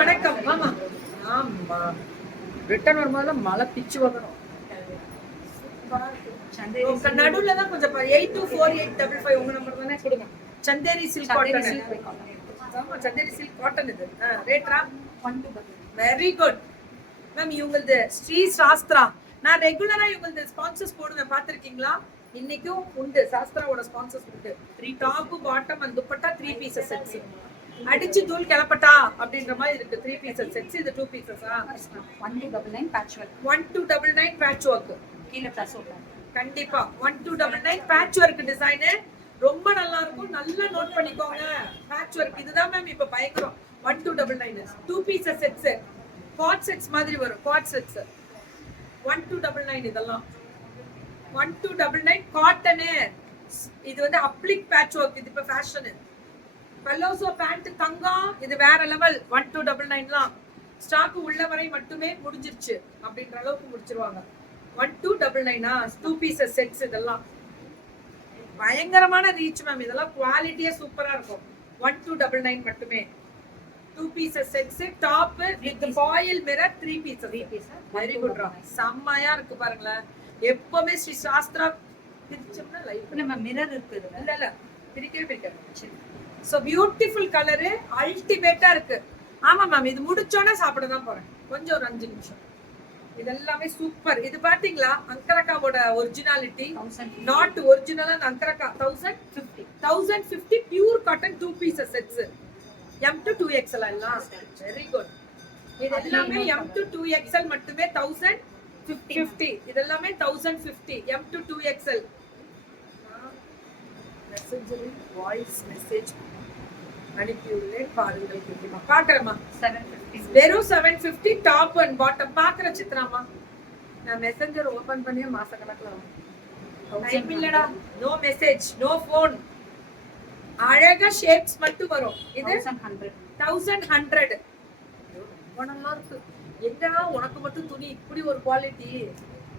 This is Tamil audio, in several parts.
வணக்கம். ஆமா ஆமா, ரிட்டர்ன் வரும்போது மழை பிச்சு வரணும். நடுவுல தான் கொஞ்சம் 824855 உங்க நம்பர் தானே கொடுங்க. Chanderi silk cotton. ஆமா, சந்தேரி சில்க் காட்டன் இது. ரேட்ரா 12. Very good ma'am. இவங்களது ஸ்ரீ சாஸ்திரா. நான் ரெகுலரா இவங்களது ஸ்பான்சர்ஸ் போடுவேன், பாத்திருக்கீங்களா? இன்னைக்கும் உண்டு சாஸ்திராவோட ஸ்பான்சர்ஸ் உண்டு. 3 top bottom and dupatta 3 pieces sets. அடிச்சு தூள் கிளப்பட்டா அப்படின்ற மாதிரி இருக்கு. 3 பீசஸ் செட்ஸ். இது 2 பீசஸா? 1299 பேட்ச் ஒர்க். 1299 patch work. கீழ பிளஸ் ஓட்ட கண்டிப்பா 1299 பேட்ச் ஒர்க் டிசைன் ரொம்ப நல்லா இருக்கும். நல்லா நோட் பண்ணிக்கோங்க. பேட்ச் ஒர்க் இதுதான் மேம் இப்ப பயங்கரம். 1299 2 பீசஸ் செட்ஸ். குவாட் செட்ஸ் மாதிரி வரும். Quad sets 1299. இதெல்லாம் 1299 காட்டன். இது வந்து அப்ளிக் பேட்ச் ஒர்க். இது இப்ப ஃபேஷன். பல்லோசோ பேண்ட் தங்கம். இது வேற லெவல். 1299 தான். ஸ்டாக் உள்ள வரை மட்டுமே முடிஞ்சிருச்சு அப்படின்ற அளவுக்கு முடிச்சிருவாங்க. 1299 2 பீசஸ் செட்ஸ். இதெல்லாம் பயங்கரமான ரீச் மேம். இதெல்லாம் குவாலிட்டியே சூப்பரா இருக்கும். 1299 மட்டுமே. 2 pieces sets. Top with foil mirror 3 pieces. Very good ரா. செம்மையா இருக்கு பாருங்களேன். எப்பவுமே ஸ்ரீ சாஸ்திரா பிரிச்சோம்னா லைஃப் நம்ம மிரர் இருக்குது. இல்ல பிரிக்கவே. So beautiful colour. அல்டிமேட்டா இருக்கு. ஆமா மேம், இது முடிச்சோனே சாப்பிட தான் போறேன். கொஞ்சம் ஒரு 5 நிமிஷம். இதெல்லாமே சூப்பர். இது பாத்தீங்களா அங்கரக்காவோட ஒரிஜினாலிட்டி. நாட் ஒரிஜினலா அங்கரக்கா. 1050 pure cotton 2 pieces sets. M to 2XL எல்லாம். Very good. இது எல்லாமே M to 2XL மட்டுமே 1050. இதெல்லாமே 1050 M to 2XL. Message voice message அனுப்பியுள்ளேன், பாருங்கள். கேக்குமா? பாக்குறேமா. 750. வெறும் 750 டாப் அண்ட் பாட்டம். பாக்குற சித்ராமா, நான் மெசேஞ்சர் ஓபன் பண்ணியே மாச கணக்குல ஆகும். டைம் இல்லடா. No message, no phone. அழகா ஷேப்ஸ் மட்டும் வரும். இது 1100. ரொம்ப நல்லா இருக்கு. எங்கடா உனக்கு மட்டும் துணி இப்படி ஒரு குவாலிட்டி.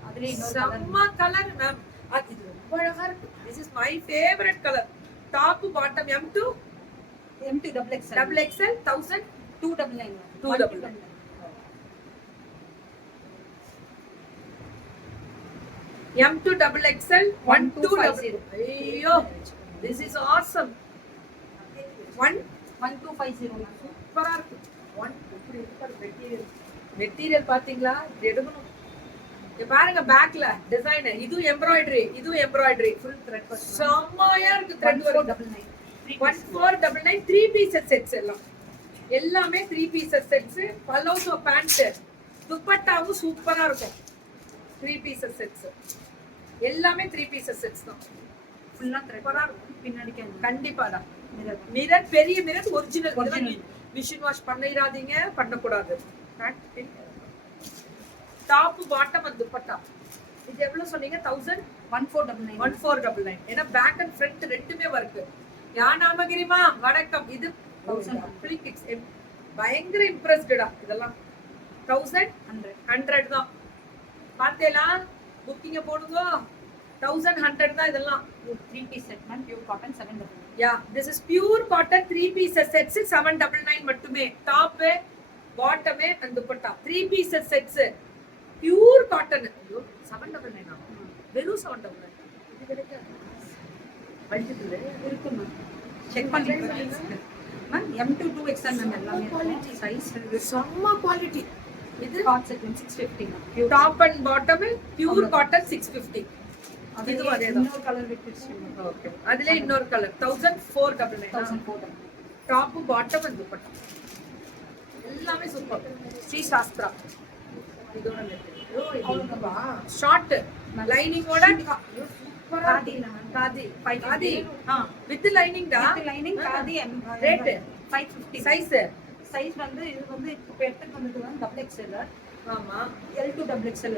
அதுல செம்ம கலர் மேம். அது ரொம்ப அழகா இருக்கு. This is my favorite color. Top bottom M to double XL 1299. 299. M to double XL 1250. ஐயோ, this is awesome. 1250. சூப்பரா இருக்கு. 1 இப்படி இருக்கு. மெட்டீரியல் பாத்தீங்களா? எடுக்கணும். இங்க பாருங்க பேக்ல டிசைன். இது எம்ப்ராய்டரி ஃபுல் த்ரெட். செம்மையா இருக்கு. த்ரெட் வரும். 1499 3 பீசஸ் செட்ஸ். எல்லாமே 3 பீசஸ் செட்ஸ். பலோசோ பேண்ட் துப்பட்டாவும் சூப்பரா இருக்கும். 3 பீசஸ் செட்ஸ். எல்லாமே 3 பீசஸ் செட்ஸ் தான். ஃபுல்லா த்ரெட் பின்னாடி கண்டிப்பாடா. மிரர் பெரிய மிரர் ஒரிஜினல். மிஷின் வாஷ் பண்ணிராதீங்க, பண்ணக்கூடாது. Top bottom and dupatta. இது எவ்வளவு சொன்னீங்க? 1499. ஏன்னா பேக் அண்ட் ஃப்ரண்ட் ரெண்டுமே வர்க்கு. யா நாமகிரிமா வணக்கம். இது 1000 பயங்கர இம்ப்ரெஸ்டடா. இதெல்லாம் 1100 தான். பாத்தேலா புக்கிங்க போடுங்க. 1100 தான். இதெல்லாம் 3 piece set ma'am. Pure cotton 799. Yeah, this is pure cotton 3 pieces sets 799 மட்டுமே. Top bottom and dupatta 3 pieces sets pure cotton. ஐயோ 799 வெறும் 799. இது கிடைக்க மல்டிபிள் இருக்கு மேம். செக் பண்ணி ma'am. M to 2XL ma'am. எல்லாமே குவாலிட்டி சைஸ் செம்ம குவாலிட்டி. இது காட் set 650 ma'am. Top and bottom pure cotton 650. இது அதே தான். இன்னொரு கலர் விட்டுச்சு. ஓகே, அதுல இன்னொரு colour 1499. Top bottom and dupatta எல்லாமே சூப்பர். ஸ்ரீ சாஸ்திரா. இதோட மெட்டீரியல் ஷார்ட் லைனிங்கோட சூப்பரா. காதி வித் லைனிங் டா. With lining khadi. Rate 550. Size வந்து இது வந்து இப்ப எடுத்துட்டு வந்தது வந்து டபுள் XL. ஆமா, L to double XL.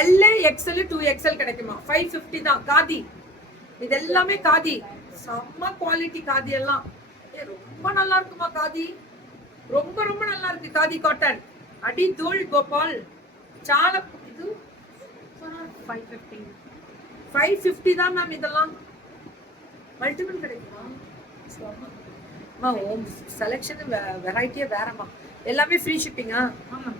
L XL 2XL கிடைக்குமா? 550 தான். காதி. இது எல்லாமே காதி. செம்ம குவாலிட்டி காதி எல்லாம். ரொம்ப நல்லா இருக்குமா காதி? ரொம்ப ரொம்ப நல்லா இருக்கு காதி காட்டன். அடி தூள் கோபால். చాలా. இது 550 தான் மேம். இதெல்லாம் மல்டிபிள் கிடைக்குமா? செலெக்ஷன் வெரைட்டியே வேறமா. எல்லாமே ஃப்ரீ ஷிப்பிங்கா? ஆமாம்.